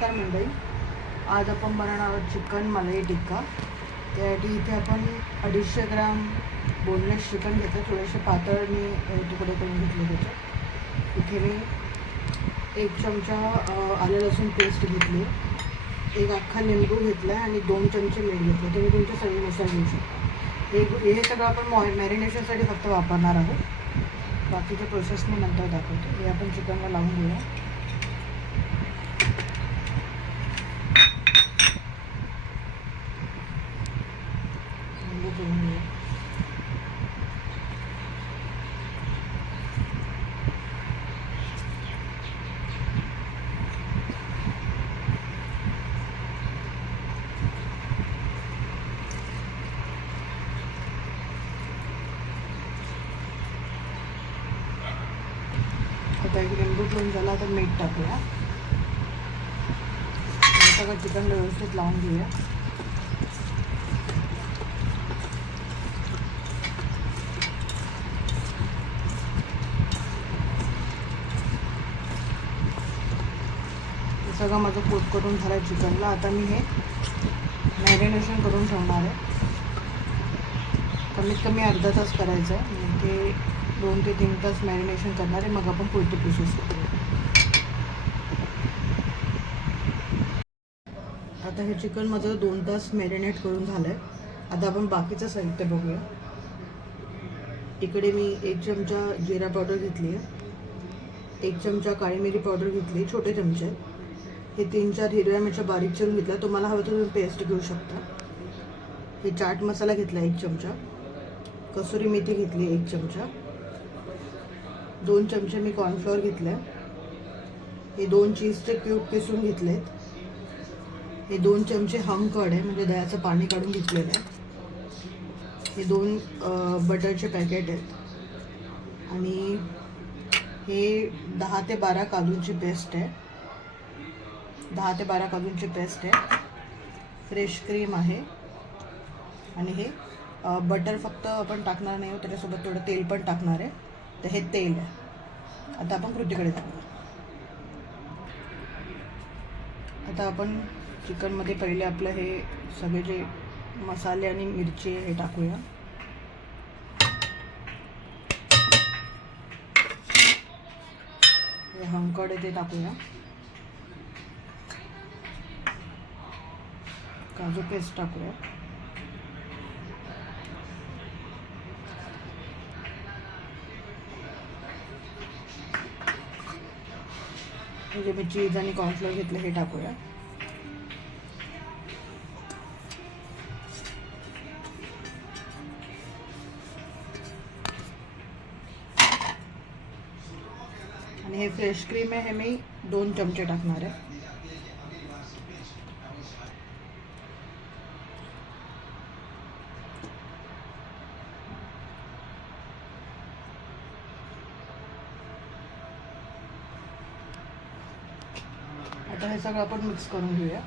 नमस्कार मंडळी. आज आपण बनवणार आहोत चिकन मलाई टिक्का. त्यासाठी इथे आपण 250 ग्राम बोनलेस चिकन घेतो. थोडेसे पातळ मी तुकडे करून घेतले त्याचे. इथे मी 1 चमचा आलं लसूण पेस्ट घेतली, 1 अख्खा लिंबू घेतला आहे आणि 2 चमचे मीठ घेतले. तुम्ही तुमच्या चवीनुसार घेऊ शकता. हे सगळं आपण मॅरिनेशनसाठी फक्त वापरणार आहोत. बाकीच्या प्रोसेस मी नंतर दाखवतो. हे आपण चिकनला लावून घेऊया. आता एक लिंबू पिळून झाला. आता मीठ टाकूया. सगळं चिकन व्यवस्थित लावून घेऊया. सगळं माझं कोट करून झालं आहे चिकनला. आता मी हे मॅरिनेशन करून ठेवणार आहे. कमीत कमी अर्धा तास करायचं आहे. ते 2 ते 3 तास मॅरिनेशन करणार आहे. मग आपण पुढची प्रोसेस करूया. आता हे चिकन माझं 2 तास मॅरिनेट करून झालं आहे. आता आपण बाकीचं साहित्य बघूया. इकडे मी 1 चमचा जिरा पावडर घेतली आहे, 1 चमचा काळी मिरी पावडर घेतली, छोटे चमचे. हे 3-4 हिरव्या मिरच्या बारीक चिरून घेतल्या. तुम्हाला हवं तर तुम्ही पेस्ट घेऊ शकता. हे चाट मसाला घेतला 1 चमचा, कसुरी मेथी घेतली 1 चमचा, 2 चमचे मी कॉर्नफ्लॉवर घेतलं. हे 2 चीजचे क्यूब किसून घेतलेत. हे 2 चमचे हंकड आहे, म्हणजे दह्याचं पाणी काढून घेतलेलं आहे. हे 2 बटरचे पॅकेट आहेत आणि हे 10 ते 12 काजूंची पेस्ट आहे. 10 ते 12 काजूंची पेस्ट आहे. फ्रेश क्रीम आहे आणि हे बटर फक्त आपण टाकणार नाही, त्याच्यासोबत थोडं तेल पण टाकणार आहे. तर हे तेल आहे. आता आपण कृतीकडे जाऊया. आता आपण चिकनमध्ये पहिले आपलं हे सगळे जे मसाले आणि मिरची हे टाकूया. हे हंकड आहे ते टाकूया. काजू पेस्ट टाकूया. हे जे मी चीज आणि कॉर्नफ्लोअर घेतले हे टाकूया. आणि हे फ्रेश क्रीम आहे, हे मी 2 चमचे टाकणार आहे. आता हे सगळं आपण मिक्स करून घेऊया.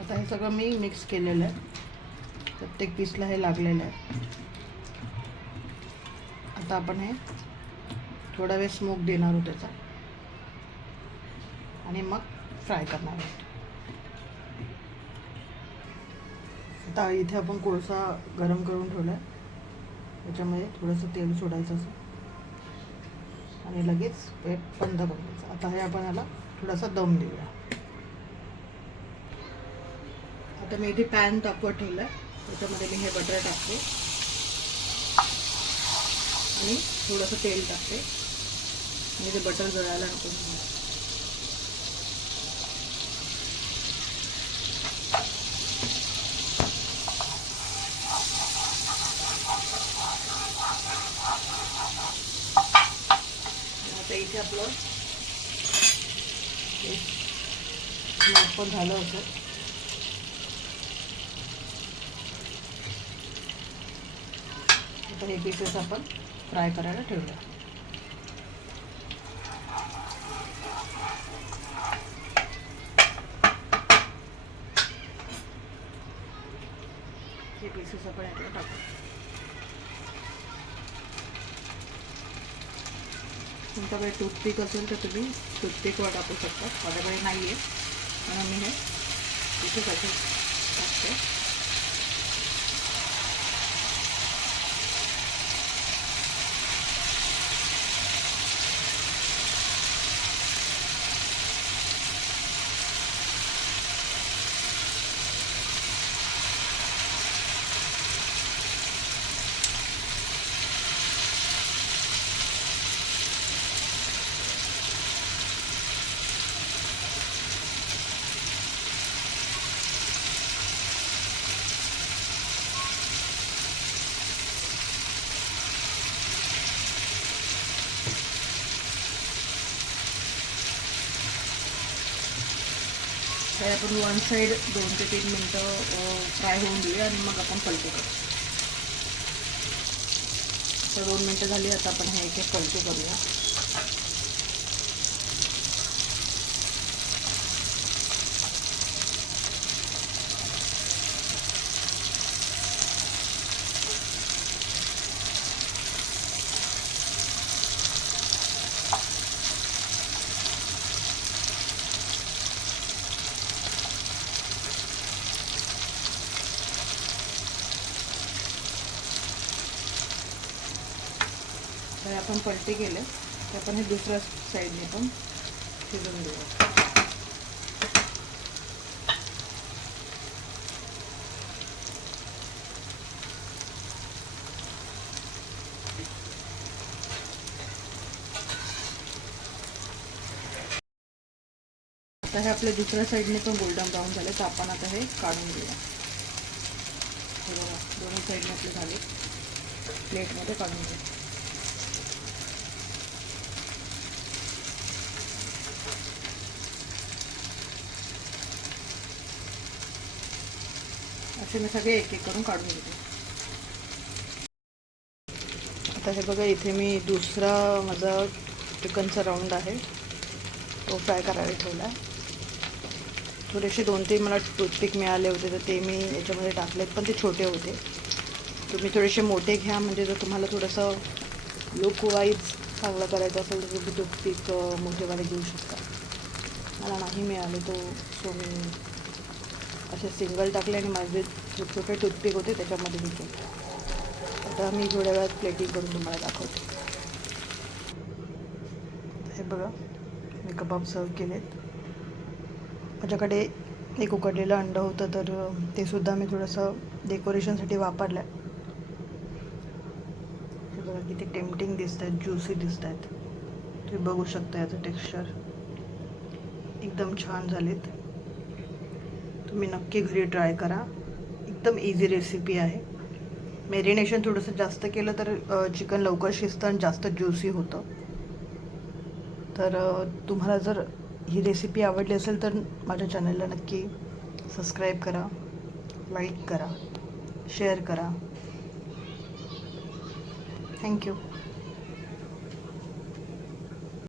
आता हे सगळं मी मिक्स केलेलं आहे. प्रत्येक पीसला हे लागलेलं आहे. आता आपण हे थोडा वेळ स्मोक देणार आहोत त्याचा आणि मग फ्राय करणार आहोत. आता इथे आपण कोळसा गरम करून ठेवला आहे. त्याच्यामध्ये थोडंसं तेल सोडायचं असं आणि लगेच हे बंद करायचं. आता हे आपण याला थोडासा दम देऊया. आता मी इथे पॅन तापवत ठेवला आहे. त्याच्यामध्ये मी हे बटर टाकते आणि थोडंसं तेल टाकते आणि ते बटर जळायला नको. आता इथे आपलं पण झालं होतं. आता हे पीसेस आपण फ्राय करायला ठेवूया. हे पीसेस आपण याच्यात टाकू. तुमच्याकडे टूथपिक असेल तर तुम्ही टूथपिकवर टाकू शकता. माझ्याकडे नाही आहे म्हणून मी हे इथेच असं टाकते. तर आपण वन साईड 2 ते 3 मिनटं फ्राय होऊन देऊया आणि मग आपण पलटी करू. तर 2 मिनटं झाली. आता आपण हे एक पलटी करूया. तर आपण पलटी केले तर आपण हे दुसऱ्या साईडने पण शिजवून देऊ. आता हे आपल्या दुसऱ्या साईडने पण गोल्डन ब्राऊन झाले तर आपण आता हे काढून घेऊया. हे बघा दोन्ही साईडने आपले झाले. प्लेटमध्ये काढून घेऊ. असे मी सगळे एक एक करून काढून घेते. आता हे बघा इथे मी दुसरा माझा चिकनचा राऊंड आहे तो फ्राय करायला ठेवला आहे. थोडेसे 2-3 मला टूथपिक मिळाले होते तर ते मी याच्यामध्ये टाकलेत पण ते छोटे होते. तुम्ही थोडेसे मोठे घ्या म्हणजे जर तुम्हाला थोडंसं लुक वाईज चांगलं करायचं असेल तर तुम्ही टूथपिक मोठेवाले घेऊ शकता. मला नाही मिळाले तो सो मी असे सिंगल टाकले आणि माझे छोटे टूथपिक होते त्याच्यामध्ये घेतले. आता मी थोड्या वेळात प्लेटिंग करून तुम्हाला दाखवते. हे बघा मी कबाब सर्व केलेत. माझ्याकडे एक उकडलेलं अंडं होतं तर ते सुद्धा मी थोडंसं डेकोरेशनसाठी वापरलं आहे. हे बघा किती टेम्पटिंग दिसत आहेत, ज्युसी दिसत आहेत. तुम्ही बघू शकता याचं टेक्स्चर एकदम छान झालेत. तुम्ही नक्की घरी ट्राय करा. एकदम इझी रेसिपी आहे. मॅरिनेशन थोडंसं जास्त केलं तर चिकन लवकर शिजतं आणि जास्त ज्युसी होतं. तर तुम्हाला जर ही रेसिपी आवडली असेल तर माझ्या चॅनलला नक्की सबस्क्राईब करा, लाईक करा, शेअर करा. थँक्यू.